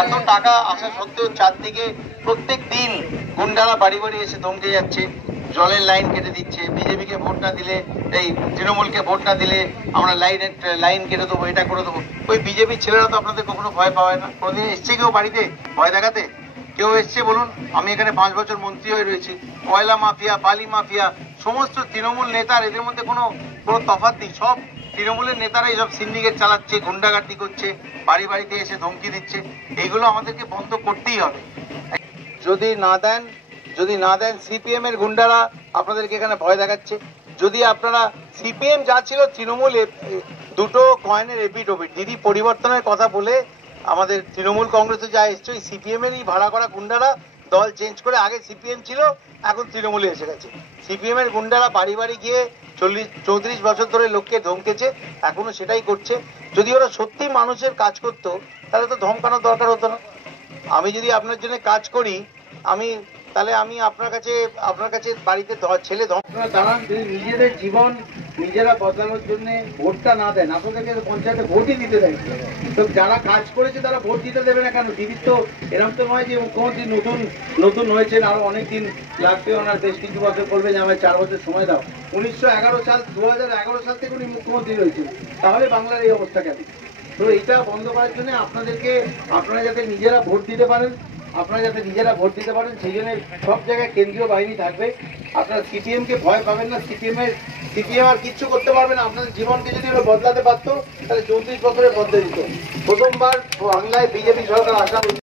এত টাকা আসা সত্ত্বেও চারদিকে প্রত্যেক দিন গুন্ডারা বাড়ি বাড়ি এসে ধমকে যাচ্ছে, জলের লাইন কেটে দিচ্ছে, বিজেপিকে ভোট না দিলে, এই তৃণমূলকে ভোট না দিলে আমরা লাইন কেটে দেবো, এটা করে দেবো। ওই বিজেপির ছেলেরা তো আপনাদের কখনো ভয় পাওয়ায় না। কোনোদিন এসছে কেউ বাড়িতে ভয় দেখাতে? কেউ এসছে বলুন? আমি এখানে 5 বছর মন্ত্রী হয়ে রয়েছি, কয়লা মাফিয়া, বালি মাফিয়া, সমস্ত তৃণমূল নেতার, এদের মধ্যে কোনো তফাৎ নেই। সব তৃণমূলের নেতারা এইসব সিন্ডিকেট চালাচ্ছে, গুন্ডাগার্দি করছে, বাড়ি বাড়িতে এসে ধমকি দিচ্ছে। এইগুলো আমাদেরকে বন্ধ করতেই হবে। যদি না দেন সিপিএম এর গুন্ডারা আপনাদেরকে এখানে ভয় দেখাচ্ছে। যদি আপনারা সিপিএম যা ছিল তৃণমূলে, দুটো কয়েনের এপিট ওপিট। দিদি পরিবর্তনের কথা বলে আমাদের তৃণমূল কংগ্রেসে যা এসছে, সিপিএম এরই ভাড়া করা গুন্ডারা দল চেঞ্জ করে, আগে সিপিএম ছিল এখন তৃণমূলে এসে গেছে। সিপিএম এর গুন্ডারা বাড়ি বাড়ি গিয়ে 34 বছর ধরে লোককে ধমকেছে, এখনো সেটাই করছে। যদি ওরা সত্যি মানুষের কাজ করতো তাহলে তো ধমকানোর দরকার হতো না। আমি যদি আপনার জন্য কাজ করি, তাহলে আমি আপনার কাছে বাড়িতে ছেলে দাঁড়ান। যদি নিজেদের জীবন নিজেরা বদলানোর জন্য ভোটটা না দেন, আপনাদেরকে পঞ্চায়েতে ভোটই দিতে দেয়। তো যারা কাজ করেছে তারা ভোট দিতে দেবে না কেন? দিদির তো এরকম তো নয় যে মুখ্যমন্ত্রী নতুন হয়েছেন, আরো অনেকদিন লাগবে, ওনার বেশ কিছু বছর করবে, যে আমায় 4 বছর সময় দাও। 2011 সাল থেকে উনি মুখ্যমন্ত্রী রয়েছেন, তাহলে বাংলার এই অবস্থা কেন? তো এটা বন্ধ করার জন্য আপনারা যাতে নিজেরা ভোট দিতে পারেন, সেই জন্য সব জায়গায় কেন্দ্রীয় বাহিনী থাকবে। আপনারা সিপিএম কে ভয় পাবেন না। সিপিএম আর কিচ্ছু করতে পারবে না। আপনাদের জীবনকে যদি ওরা বদলাতে পারতো তাহলে 34 বছরে বদলে দিত। প্রথমবার বাংলায় বিজেপি সরকার আসা